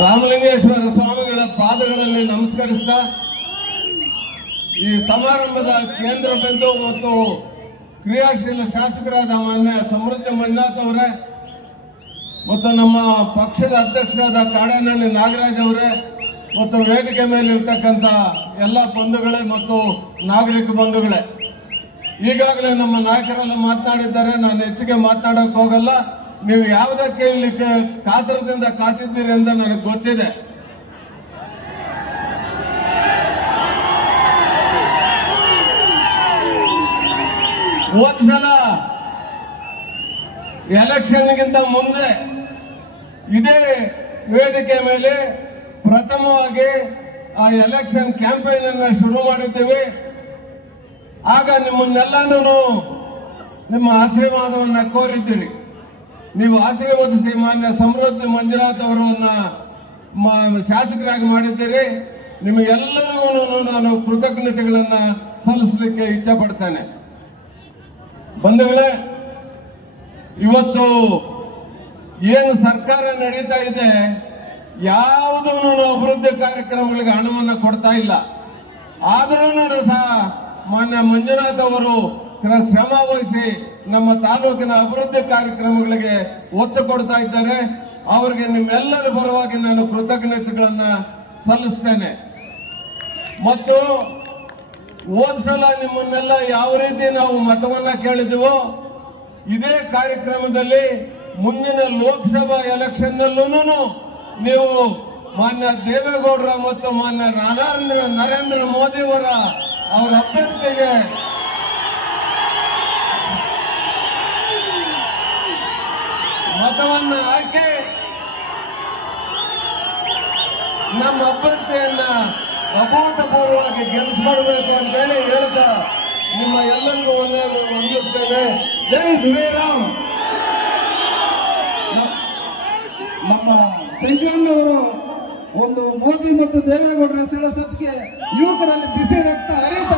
ರಾಮಲಿಂಗೇಶ್ವರ ಸ್ವಾಮಿಗಳ ಪಾದಗಳಲ್ಲಿ ನಮಸ್ಕರಿಸ್ತಾ ಈ ಸಮಾರಂಭದ ಕೇಂದ್ರ ಬಿಂದು ಮತ್ತು ಕ್ರಿಯಾಶೀಲ ಶಾಸಕರಾದ ಮಾನ್ಯ ಸಮೃದ್ಧಿ ಮಂಜುನಾಥ್ ಅವರೇ ಮತ್ತು ನಮ್ಮ ಪಕ್ಷದ ಅಧ್ಯಕ್ಷರಾದ ಕಾಡೇನಹಳ್ಳಿ ನಾಗರಾಜ್ ಅವರೇ ಮತ್ತು ವೇದಿಕೆ ಮೇಲೆ ಇರ್ತಕ್ಕಂಥ ಎಲ್ಲ ಬಂಧುಗಳೇ ಮತ್ತು ನಾಗರಿಕ ಬಂಧುಗಳೇ. ಈಗಾಗಲೇ ನಮ್ಮ ನಾಯಕರೆಲ್ಲ ಮಾತನಾಡಿದ್ದಾರೆ. ನಾನು ಹೆಚ್ಚಿಗೆ ಮಾತನಾಡೋಕೆ ಹೋಗಲ್ಲ ನೀವು ಯಾವುದಕ್ಕೆ ಇಲ್ಲಿ ಕಾತರದಿಂದ ಕಾತಿದ್ದೀರಿ ಅಂತ ನನಗೆ ಗೊತ್ತಿದೆ. ಹೋದ್ಸಲ ಎಲೆಕ್ಷನ್ಗಿಂತ ಮುಂದೆ ಇದೇ ವೇದಿಕೆ ಮೇಲೆ ಪ್ರಥಮವಾಗಿ ಆ ಎಲೆಕ್ಷನ್ ಕ್ಯಾಂಪೇನ್ ಅನ್ನ ಶುರು ಮಾಡಿದ್ದೇವೆ. ಆಗ ನಿಮ್ಮನ್ನೆಲ್ಲನೂ ನಿಮ್ಮ ಆಶೀರ್ವಾದವನ್ನ ಕೋರಿದ್ದೀರಿ. ನೀವು ಆಶೀರ್ವದಿಸಿ ಮಾನ್ಯ ಸಮೃದ್ಧ ಮಂಜುನಾಥ್ ಅವರನ್ನ ಶಾಸಕರಾಗಿ ಮಾಡಿದ್ದೀರಿ. ನಿಮಗೆಲ್ಲರಿಗೂ ನಾನು ಕೃತಜ್ಞತೆಗಳನ್ನ ಸಲ್ಲಿಸಲಿಕ್ಕೆ ಇಚ್ಛೆ ಪಡ್ತೇನೆ ಬಂಧುಗಳೇ, ಇವತ್ತು ಏನು ಸರ್ಕಾರ ನಡೀತಾ ಇದೆ, ಯಾವುದೂ ಅಭಿವೃದ್ಧಿ ಕಾರ್ಯಕ್ರಮಗಳಿಗೆ ಹಣವನ್ನು ಕೊಡ್ತಾ ಇಲ್ಲ. ಆದರೂ ಸಹ ಮಾನ್ಯ ಮಂಜುನಾಥ್ ಅವರು ಶ್ರಮ ವಹಿಸಿ ನಮ್ಮ ತಾಲೂಕಿನ ಅಭಿವೃದ್ಧಿ ಕಾರ್ಯಕ್ರಮಗಳಿಗೆ ಒತ್ತು ಕೊಡ್ತಾ ಇದ್ದಾರೆ. ಅವರಿಗೆ ನಿಮ್ಮೆಲ್ಲರ ಪರವಾಗಿ ನಾನು ಕೃತಜ್ಞತೆಗಳನ್ನ ಸಲ್ಲಿಸ್ತೇನೆ. ಮತ್ತು ಹೋದ್ಸಲ ನಿಮ್ಮನ್ನೆಲ್ಲ ಯಾವ ರೀತಿ ನಾವು ಮತವನ್ನ ಕೇಳಿದೆವೋ, ಇದೇ ಕಾರ್ಯಕ್ರಮದಲ್ಲಿ ಮುಂದಿನ ಲೋಕಸಭಾ ಎಲೆಕ್ಷನ್ ನಲ್ಲೂ ನೀವು ಮಾನ್ಯ ದೇವೇಗೌಡರ ಮತ್ತು ಮಾನ್ಯ ನರೇಂದ್ರ ನರೇಂದ್ರ ಮೋದಿ ಅವರ ಅವರ ಅಭ್ಯರ್ಥಿಗೆ ಮತವನ್ನ ಹಾಕಿ ನಮ್ಮ ಅಭ್ಯರ್ಥಿಯನ್ನ ಅಭೂತಪೂರ್ವವಾಗಿ ಗೆಲ್ಲಿಸ್ಕೊಡ್ಬೇಕು ಅಂತ ಹೇಳಿ ಹೇಳ್ತಾ ನಿಮ್ಮ ಎಲ್ಲರಿಗೂ ಒಂದೇ ವಂದಿಸ್ತೇನೆ. ಜೈ ಶ್ರೀರಾಮ್. ನಮ್ಮ ಸಂಜೀವಣ್ಣವರು ಒಂದು ಮೋದಿ ಮತ್ತು ದೇವೇಗೌಡರ ಸೆಳೆಸೋದಕ್ಕೆ ಯುವಕರಲ್ಲಿ ಬಿಸಿ ರಕ್ತ ಹರಿತಾ